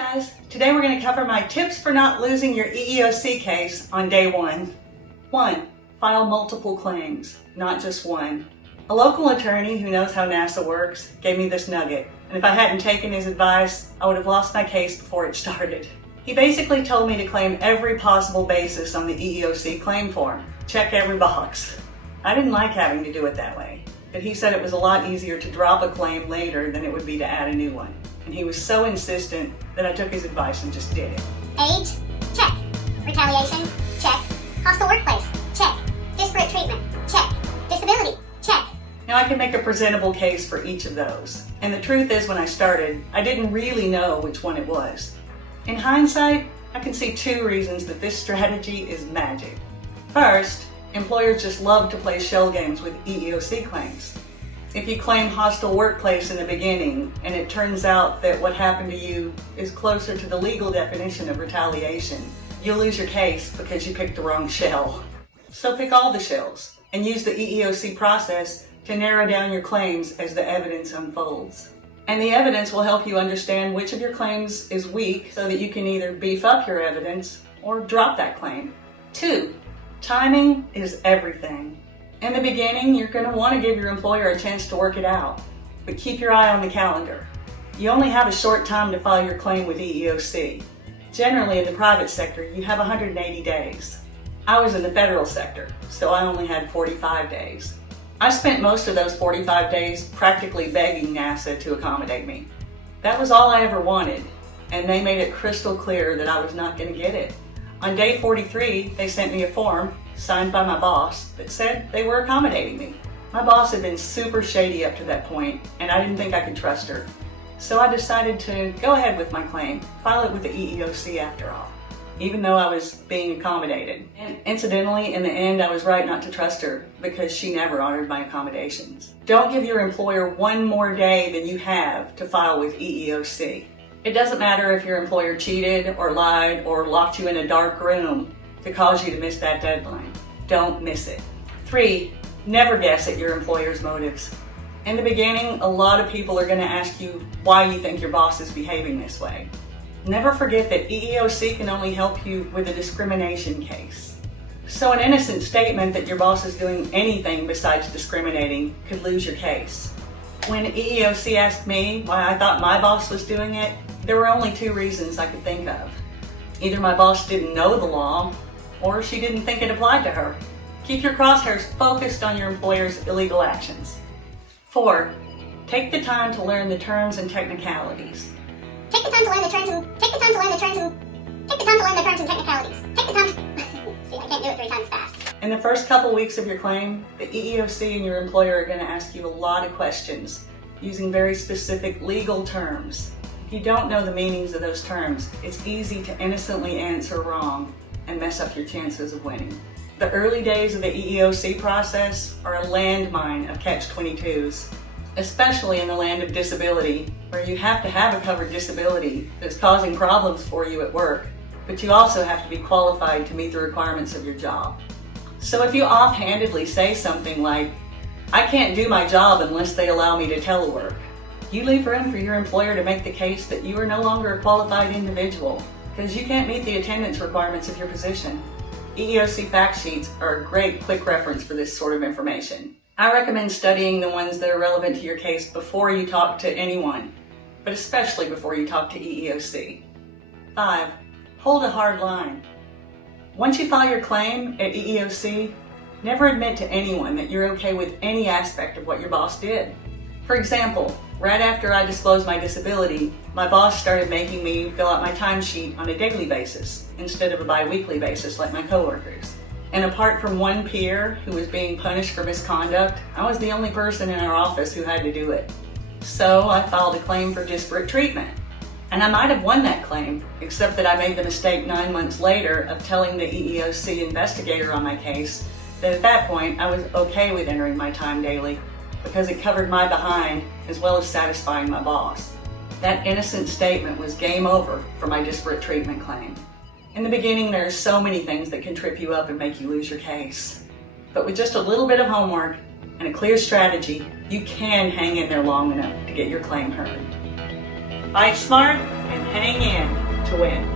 Guys, today we're going to cover my tips for not losing your EEOC case on day one. 1. File multiple claims, not just one. A local attorney who knows how NASA works gave me this nugget, and if I hadn't taken his advice, I would have lost my case before it started. He basically told me to claim every possible basis on the EEOC claim form. Check every box. I didn't like having to do it that way, but he said it was a lot easier to drop a claim later than it would be to add a new one. And he was so insistent that I took his advice and just did it. Age? Check. Retaliation? Check. Hostile workplace? Check. Disparate treatment? Check. Disability? Check. Now I can make a presentable case for each of those. And the truth is, when I started, I didn't really know which one it was. In hindsight, I can see 2 reasons that this strategy is magic. First, employers just love to play shell games with EEOC claims. If you claim hostile workplace in the beginning and it turns out that what happened to you is closer to the legal definition of retaliation, you'll lose your case because you picked the wrong shell. So pick all the shells and use the EEOC process to narrow down your claims as the evidence unfolds. And the evidence will help you understand which of your claims is weak so that you can either beef up your evidence or drop that claim. 2. Timing is everything. In the beginning, you're going to want to give your employer a chance to work it out, but keep your eye on the calendar. You only have a short time to file your claim with EEOC. Generally, in the private sector, you have 180 days. I was in the federal sector, so I only had 45 days. I spent most of those 45 days practically begging NASA to accommodate me. That was all I ever wanted, and they made it crystal clear that I was not going to get it. On day 43, they sent me a form signed by my boss that said they were accommodating me. My boss had been super shady up to that point, and I didn't think I could trust her. So I decided to go ahead with my claim, file it with the EEOC after all, even though I was being accommodated. And incidentally, in the end, I was right not to trust her because she never honored my accommodations. Don't give your employer one more day than you have to file with EEOC. It doesn't matter if your employer cheated or lied or locked you in a dark room to cause you to miss that deadline. Don't miss it. 3, never guess at your employer's motives. In the beginning, a lot of people are going to ask you why you think your boss is behaving this way. Never forget that EEOC can only help you with a discrimination case. So an innocent statement that your boss is doing anything besides discriminating could lose your case. When EEOC asked me why I thought my boss was doing it, there were only 2 reasons I could think of. Either my boss didn't know the law, or she didn't think it applied to her. Keep your crosshairs focused on your employer's illegal actions. 4, take the time to learn the terms and technicalities. Take the time to learn the terms and take the time to learn the terms and take the time to learn the terms and technicalities. Take the time See, I can't do it 3 times fast. In the first couple weeks of your claim, the EEOC and your employer are going to ask you a lot of questions using very specific legal terms. If you don't know the meanings of those terms, it's easy to innocently answer wrong and mess up your chances of winning. The early days of the EEOC process are a landmine of catch-22s, especially in the land of disability, where you have to have a covered disability that's causing problems for you at work, but you also have to be qualified to meet the requirements of your job. So if you offhandedly say something like, "I can't do my job unless they allow me to telework," you leave room for your employer to make the case that you are no longer a qualified individual because you can't meet the attendance requirements of your position. EEOC fact sheets are a great quick reference for this sort of information. I recommend studying the ones that are relevant to your case before you talk to anyone, but especially before you talk to EEOC. 5, hold a hard line. Once you file your claim at EEOC, never admit to anyone that you're okay with any aspect of what your boss did. For example, right after I disclosed my disability, my boss started making me fill out my timesheet on a daily basis instead of a bi-weekly basis like my coworkers. And apart from one peer who was being punished for misconduct, I was the only person in our office who had to do it. So I filed a claim for disparate treatment. And I might have won that claim, except that I made the mistake 9 months later of telling the EEOC investigator on my case that at that point I was okay with entering my time daily because it covered my behind as well as satisfying my boss. That innocent statement was game over for my disparate treatment claim. In the beginning, there are so many things that can trip you up and make you lose your case. But with just a little bit of homework and a clear strategy, you can hang in there long enough to get your claim heard. Fight smart and hang in. win.